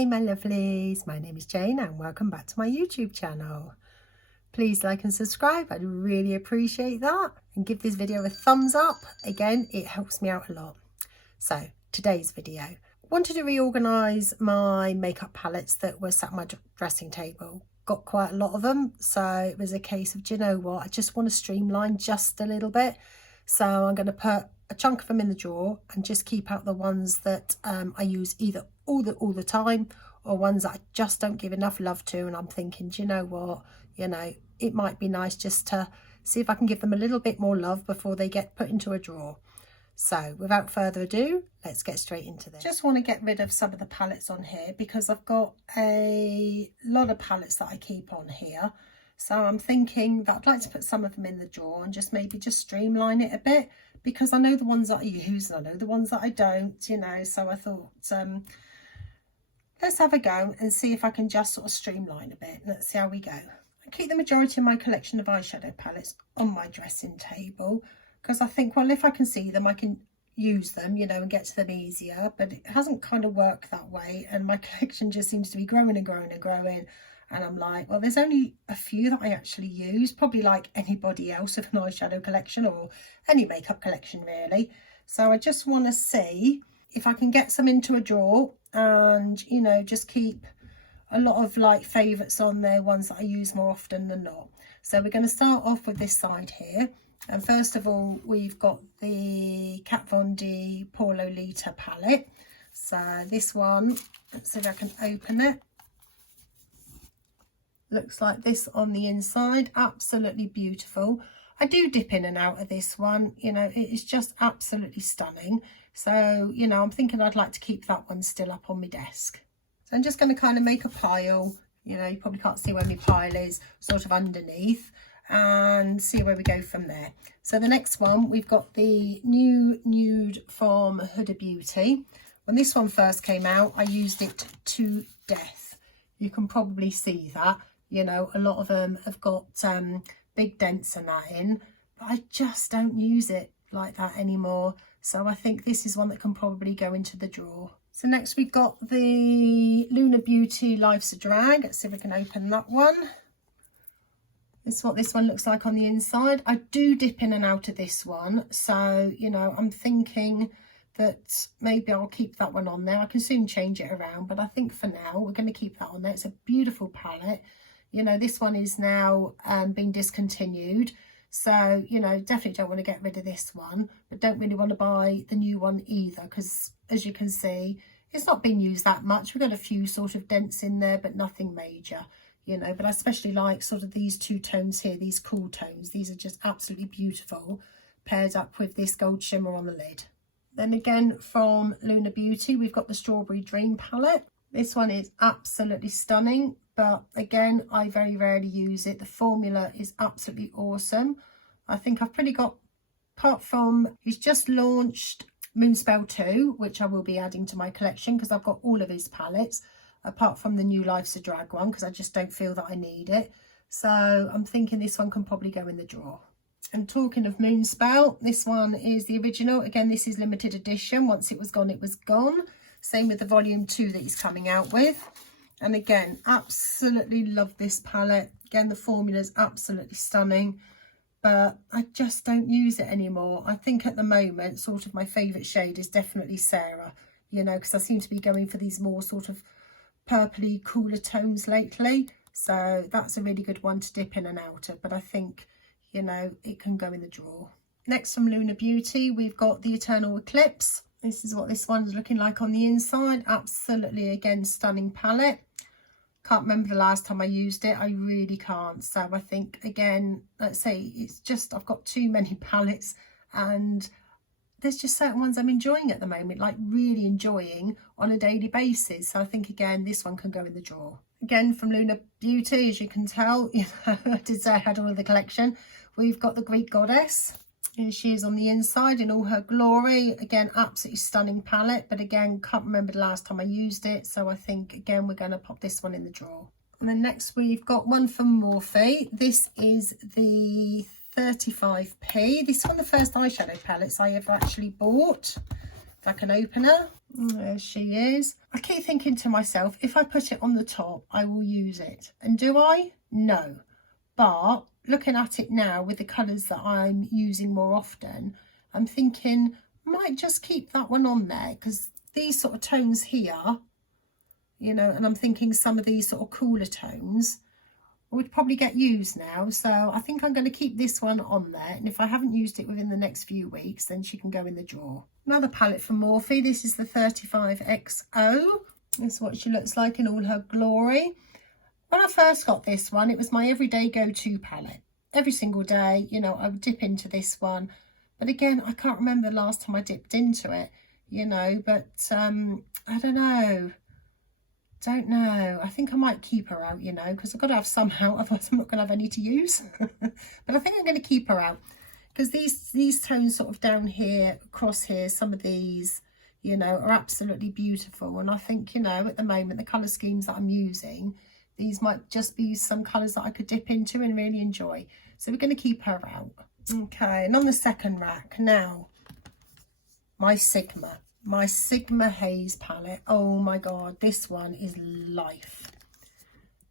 Hey my lovelies, my name is Jane and welcome back to my YouTube channel. Please like and subscribe, I'd really appreciate that, and give this video a thumbs up. Again, it helps me out a lot. So today's video, wanted to reorganise my makeup palettes that were sat on my dressing table. Got quite a lot of them, so it was a case of, do you know what, I just want to streamline just a little bit. So I'm going to put a chunk of them in the drawer and just keep out the ones that I use either all the time, or ones that I just don't give enough love to, and I'm thinking, do you know what, it might be nice just to see if I can give them a little bit more love before they get put into a drawer. So without further ado, let's get straight into this. Just want to get rid of some of the palettes on here because I've got a lot of palettes that I keep on here. So I'm thinking that I'd like to put some of them in the drawer and just maybe just streamline it a bit, because I know the ones that I use and I know the ones that I don't, so I thought let's have a go and see if I can just sort of streamline a bit. Let's see how we go. I keep the majority of my collection of eyeshadow palettes on my dressing table because I think, well, if I can see them, I can use them, and get to them easier. But it hasn't kind of worked that way, and my collection just seems to be growing and growing and growing. And I'm like, well, there's only a few that I actually use, probably like anybody else with an eyeshadow collection or any makeup collection really. So I just want to see if I can get some into a drawer and, just keep a lot of like favourites on there, ones that I use more often than not. So we're going to start off with this side here. And first of all, we've got the Kat Von D Pour Lolita palette. So this one, let's see if I can open it. Looks like this on the inside, absolutely beautiful. I do dip in and out of this one, it is just absolutely stunning. So, I'm thinking I'd like to keep that one still up on my desk. So I'm just going to kind of make a pile, you probably can't see where my pile is, sort of underneath, and see where we go from there. So the next one, we've got the new nude from Huda Beauty. When this one first came out, I used it to death. You can probably see that. A lot of them have got big dents and that in, but I just don't use it like that anymore. So I think this is one that can probably go into the drawer. So next we've got the Huda Beauty Life's a Drag. Let's see if we can open that one. This is what this one looks like on the inside. I do dip in and out of this one. So, I'm thinking that maybe I'll keep that one on there. I can soon change it around, but I think for now we're going to keep that on there. It's a beautiful palette. This one is now being discontinued. So, definitely don't want to get rid of this one, but don't really want to buy the new one either, because as you can see, it's not been used that much. We've got a few sort of dents in there, but nothing major, but I especially like sort of these two tones here, these cool tones. These are just absolutely beautiful, paired up with this gold shimmer on the lid. Then again, from Huda Beauty, we've got the Strawberry Dream palette. This one is absolutely stunning, but again, I very rarely use it. The formula is absolutely awesome. I think I've pretty got, apart from, he's just launched Moonspell 2, which I will be adding to my collection because I've got all of his palettes, apart from the new Life's a Drag one, because I just don't feel that I need it. So I'm thinking this one can probably go in the drawer. And talking of Moonspell, this one is the original. Again, this is limited edition. Once it was gone, it was gone. Same with the volume 2 that he's coming out with. And again, absolutely love this palette. Again, the formula is absolutely stunning, but I just don't use it anymore. I think at the moment, sort of my favourite shade is definitely Sarah, because I seem to be going for these more sort of purpley, cooler tones lately. So that's a really good one to dip in and out of, but I think, it can go in the drawer. Next from Huda Beauty, we've got the Eternal Eclipse. This is what this one's looking like on the inside. Absolutely, again, stunning palette. Can't remember the last time I used it. I really can't. So I think, again, let's say it's just, I've got too many palettes and there's just certain ones I'm enjoying at the moment, like really enjoying on a daily basis. So I think, again, this one can go in the drawer. Again, from Huda Beauty, as you can tell, I did say I had all of the collection. We've got the Greek Goddess. Here she is on the inside in all her glory. Again, absolutely stunning palette, but again, can't remember the last time I used it. So I think, again, we're going to pop this one in the drawer. And then next we've got one from Morphe. This is the 35p. This is one of the first eyeshadow palettes I ever actually bought. If I can open her. There she is. I keep thinking to myself, if I put it on the top, I will use it. And do I? No. But looking at it now with the colours that I'm using more often, I'm thinking I might just keep that one on there, because these sort of tones here, you know, and I'm thinking some of these sort of cooler tones would probably get used now. So I think I'm going to keep this one on there, and if I haven't used it within the next few weeks, then she can go in the drawer. Another palette from Morphe. This is the 35XO. This is what she looks like in all her glory. When I first got this one, it was my everyday go-to palette. Every single day, you know, I would dip into this one. But again, I can't remember the last time I dipped into it, you know, but I don't know. I think I might keep her out, you know, because I've got to have some out, otherwise I'm not going to have any to use. But I think I'm going to keep her out, because these tones sort of down here, across here, some of these, you know, are absolutely beautiful. And I think, you know, at the moment, the colour schemes that I'm using, these might just be some colours that I could dip into and really enjoy. So we're going to keep her out. Okay, and on the second rack now, my Sigma Haze palette. Oh my god, this one is life.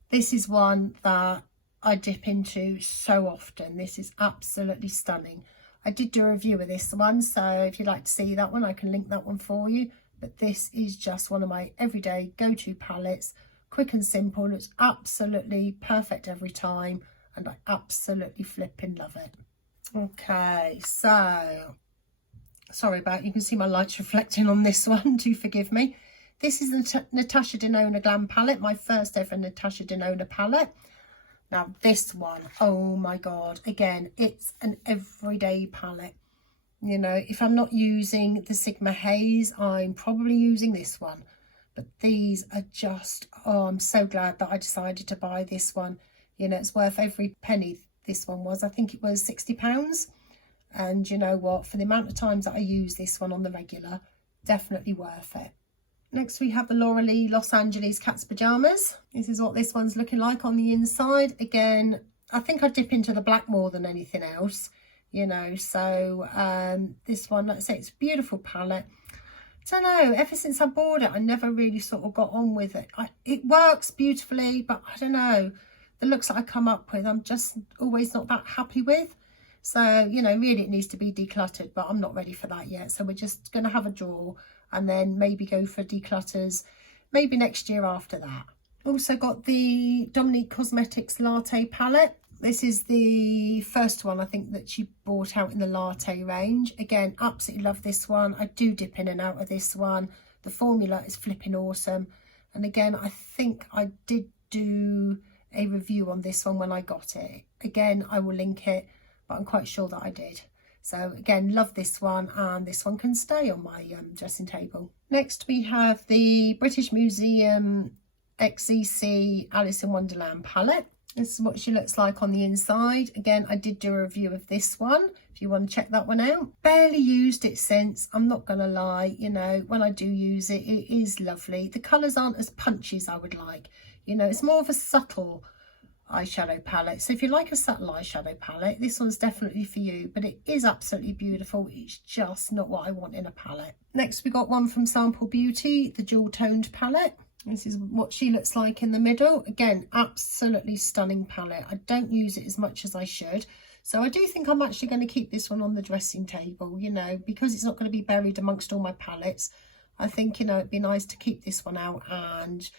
This is one that I dip into so often. This is absolutely stunning. I did do a review of this one, so if you'd like to see that one, I can link that one for you. But this is just one of my everyday go-to palettes. Quick and simple. It's absolutely perfect every time, and I absolutely flipping love it. Okay, so sorry about, you can see my lights reflecting on this one, do forgive me. This is the Natasha Denona Glam palette, my first ever Natasha Denona palette. Now this one, oh my god, again, it's an everyday palette. You know, if I'm not using the Sigma Haze, I'm probably using this one. But these are just, oh, I'm so glad that I decided to buy this one. You know, it's worth every penny this one was. I think it was £60. And you know what, for the amount of times that I use this one on the regular, definitely worth it. Next we have the Lolita Los Angeles Cat's Pajamas. This is what this one's looking like on the inside. Again, I think I dip into the black more than anything else, you know. So this one, like I say, it's a beautiful palette. I don't know, ever since I bought it, I never really sort of got on with it. It works beautifully, but I don't know, the looks that I come up with, I'm just always not that happy with. So, you know, really it needs to be decluttered, but I'm not ready for that yet. So we're just going to have a draw and then maybe go for declutters maybe next year after that. Also got the Domini Cosmetics Latte palette. This is the first one I think that she brought out in the Latte range. Again, absolutely love this one. I do dip in and out of this one. The formula is flipping awesome. And again, I think I did do a review on this one when I got it. Again, I will link it, but I'm quite sure that I did. So again, love this one, and this one can stay on my dressing table. Next we have the British Museum XEC Alice in Wonderland palette. This is what she looks like on the inside. Again, I did do a review of this one, if you want to check that one out. Barely used it since, I'm not going to lie. You know, when I do use it, it is lovely. The colours aren't as punchy as I would like. You know, it's more of a subtle eyeshadow palette. So if you like a subtle eyeshadow palette, this one's definitely for you, but it is absolutely beautiful. It's just not what I want in a palette. Next we got one from Sample Beauty, the dual toned palette. This is what she looks like in the middle. Again, absolutely stunning palette. I don't use it as much as I should, so I do think I'm actually going to keep this one on the dressing table, you know, because it's not going to be buried amongst all my palettes. I think, you know, it'd be nice to keep this one out and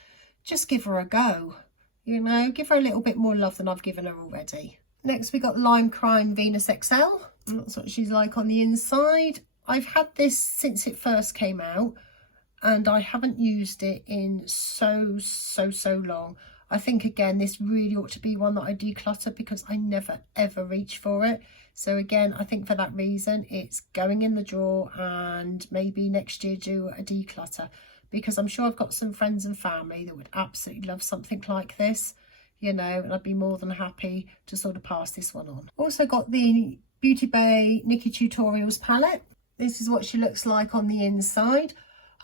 just give her a go. You know, give her a little bit more love than I've given her already. Next we got Lime Crime Venus XL. That's what she's like on the inside. I've had this since it first came out, and I haven't used it in so long. I think again this really ought to be one that I declutter, because I never ever reach for it. So again, I think for that reason it's going in the drawer, and maybe next year do a declutter, because I'm sure I've got some friends and family that would absolutely love something like this, you know, and I'd be more than happy to sort of pass this one on. Also got the Beauty Bay Nikki Tutorials palette. This is what she looks like on the inside.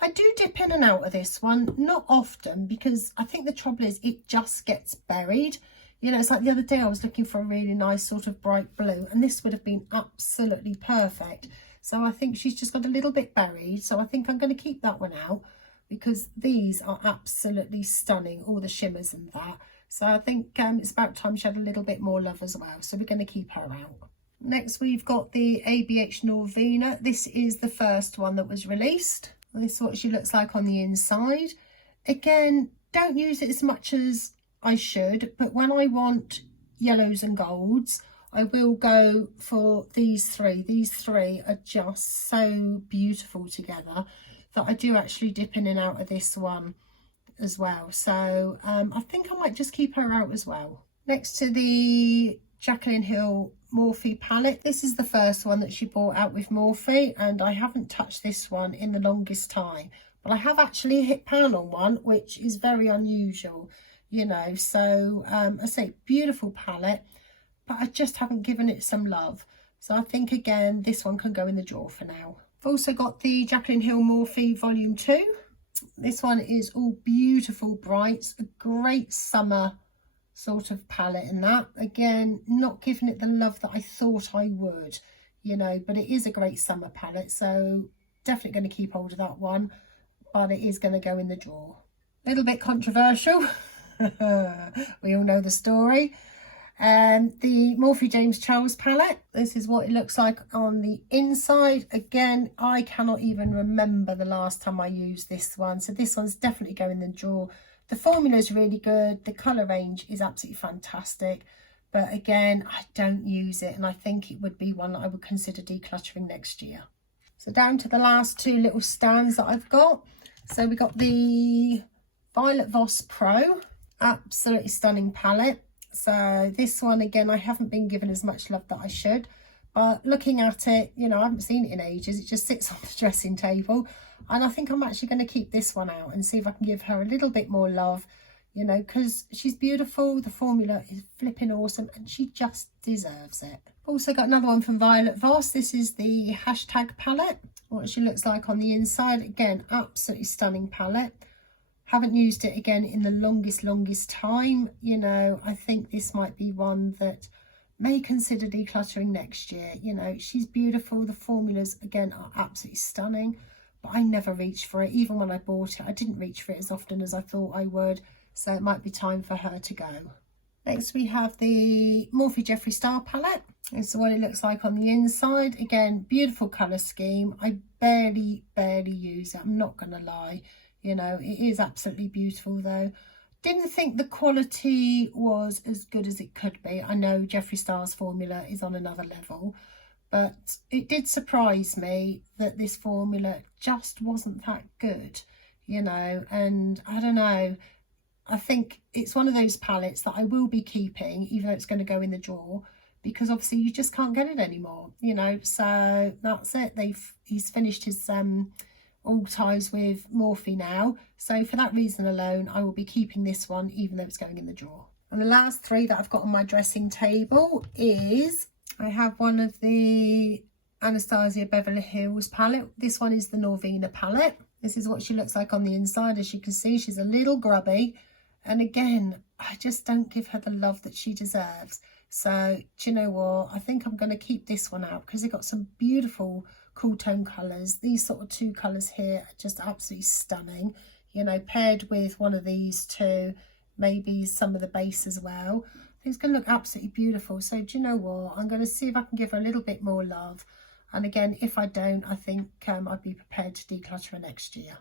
I do dip in and out of this one, not often, because I think the trouble is it just gets buried. You know, it's like the other day I was looking for a really nice sort of bright blue, and this would have been absolutely perfect. So I think she's just got a little bit buried. So I think I'm going to keep that one out because these are absolutely stunning, all the shimmers and that. So I think it's about time she had a little bit more love as well. So we're going to keep her out. Next, we've got the Abh Norvina. This is the first one that was released. This is what she looks like on the inside. Again, don't use it as much as I should, but when I want yellows and golds, I will go for these three. These three are just so beautiful together that I do actually dip in and out of this one as well. So I think I might just keep her out as well. Next to the Jacqueline Hill Morphe palette. This is the first one that she brought out with Morphe, and I haven't touched this one in the longest time. But I have actually hit pan on one, which is very unusual, you know. So I say beautiful palette, but I just haven't given it some love. So I think, again, this one can go in the drawer for now. I've also got the Jacqueline Hill Morphe Volume 2. This one is all beautiful brights, a great summer sort of palette in that. Again, not giving it the love that I thought I would, you know, but it is a great summer palette. So definitely going to keep hold of that one, but it is going to go in the drawer. A little bit controversial. We all know the story. The Morphe James Charles palette. This is what it looks like on the inside. Again, I cannot even remember the last time I used this one, so this one's definitely going in the drawer. The formula is really good, the colour range is absolutely fantastic, but again, I don't use it, and I think it would be one that I would consider decluttering next year. So down to the last two little stands that I've got. So we got the Violet Voss Pro, absolutely stunning palette. So this one, again, I haven't been given as much love that I should, but looking at it, you know, I haven't seen it in ages. It just sits on the dressing table, and I think I'm actually going to keep this one out and see if I can give her a little bit more love, you know, because she's beautiful. The formula is flipping awesome, and she just deserves it. Also got another one from Violet Voss. This is the Hashtag palette, what she looks like on the inside. Again, absolutely stunning palette. Haven't used it again in the longest time. You know, I think this might be one that may consider decluttering next year. You know, she's beautiful. The formulas, again, are absolutely stunning, but I never reached for it. Even when I bought it, I didn't reach for it as often as I thought I would. So it might be time for her to go. Next, we have the Morphe Jeffree Star palette. This is what it looks like on the inside. Again, beautiful colour scheme. I barely use it, I'm not going to lie. You know, it is absolutely beautiful though. Didn't think the quality was as good as it could be. I know Jeffree Star's formula is on another level, but it did surprise me that this formula just wasn't that good, you know. And I don't know, I think it's one of those palettes that I will be keeping, even though it's going to go in the drawer, because obviously you just can't get it anymore, you know. So that's it. He's finished his all ties with Morphe now, so for that reason alone I will be keeping this one even though it's going in the drawer. And the last three that I've got on my dressing table is, I have one of the Anastasia Beverly Hills palette. This one is the Norvina palette. This is what she looks like on the inside. As you can see, she's a little grubby, and again, I just don't give her the love that she deserves. So do you know what, I think I'm going to keep this one out because it got some beautiful cool tone colours. These sort of two colours here are just absolutely stunning, you know, paired with one of these two, maybe some of the base as well. I think it's going to look absolutely beautiful. So do you know what, I'm going to see if I can give her a little bit more love, and again, if I don't, I think I'd be prepared to declutter her next year.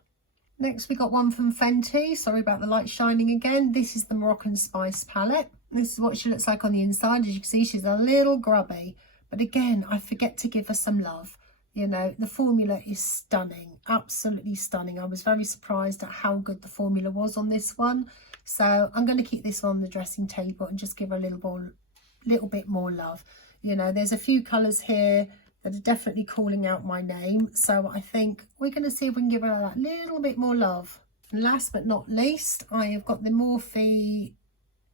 Next, we got one from Fenty. Sorry about the light shining again. This is the Moroccan Spice palette. This is what she looks like on the inside. As you can see, she's a little grubby, but again, I forget to give her some love. You know, the formula is stunning, absolutely stunning. I was very surprised at how good the formula was on this one. So I'm going to keep this one on the dressing table and just give her a little bit more love. You know, there's a few colours here that are definitely calling out my name. So I think we're going to see if we can give her that little bit more love. And last but not least, I have got the Morphe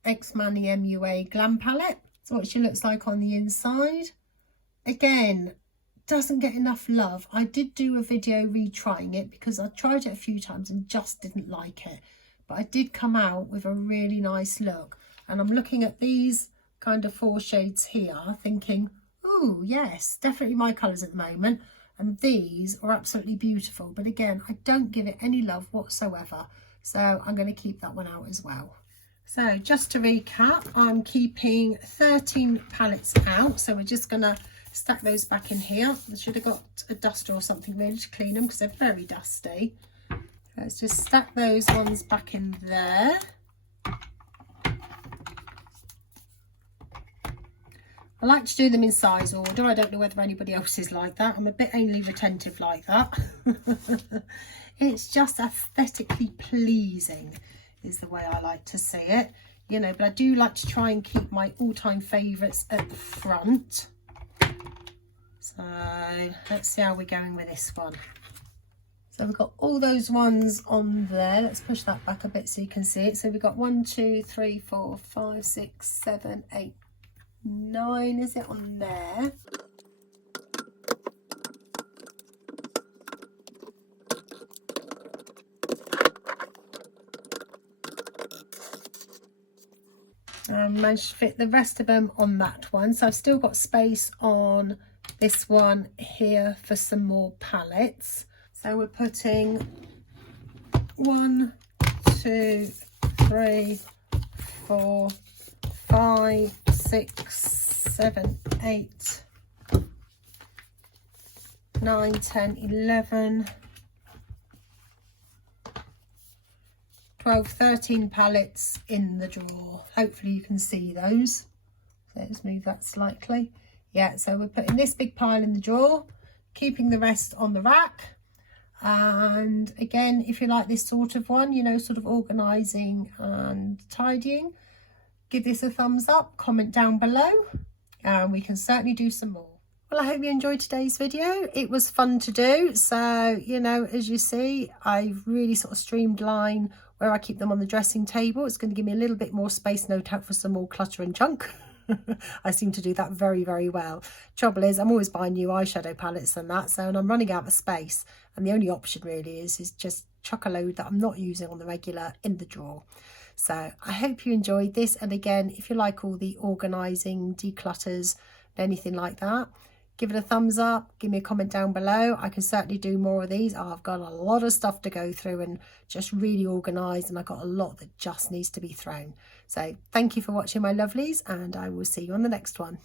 X Mani MUA Glam palette. That's what she looks like on the inside. Again, doesn't get enough love. I did do a video retrying it because I tried it a few times and just didn't like it, but I did come out with a really nice look. And I'm looking at these kind of 4 shades here thinking, ooh, yes, definitely my colours at the moment. and these are absolutely beautiful, but again, I don't give it any love whatsoever, so I'm going to keep that one out as well. So just to recap, I'm keeping 13 palettes out, so we're just going to stack those back in here. I should have got a duster or something really to clean them because they're very dusty. Let's just stack those ones back in there. I like to do them in size order. I don't know whether anybody else is like that. I'm a bit anally retentive like that. It's just aesthetically pleasing is the way I like to see it, you know, but I do like to try and keep my all-time favourites at the front. So let's see how we're going with this one. So we've got all those ones on there. Let's push that back a bit so you can see it. So we've got 1, 2, 3, 4, 5, 6, 7, 8, 9, is it on there? Managed to fit the rest of them on that one, so I've still got space on this one here for some more palettes. So we're putting 1, 2, 3, 4, 5, 6, 7, 8, 9, 10, 11, 12, 13 palettes in the drawer. Hopefully you can see those. So let's move that slightly. Yeah, so we're putting this big pile in the drawer, keeping the rest on the rack. And again, if you like this sort of one, you know, sort of organising and tidying, give this a thumbs up, comment down below, and we can certainly do some more. Well, I hope you enjoyed today's video. It was fun to do. So, you know, as you see, I've really sort of streamlined where I keep them on the dressing table. It's going to give me a little bit more space, no doubt, for some more clutter and junk. I seem to do that very, very well. Trouble is, I'm always buying new eyeshadow palettes and that, so and I'm running out of space. And the only option really is just chuck a load that I'm not using on the regular in the drawer. So I hope you enjoyed this. And again, if you like all the organising, declutters, anything like that, give it a thumbs up, give me a comment down below. I can certainly do more of these. I've got a lot of stuff to go through and just really organised, and I've got a lot that just needs to be thrown. So thank you for watching, my lovelies, and I will see you on the next one.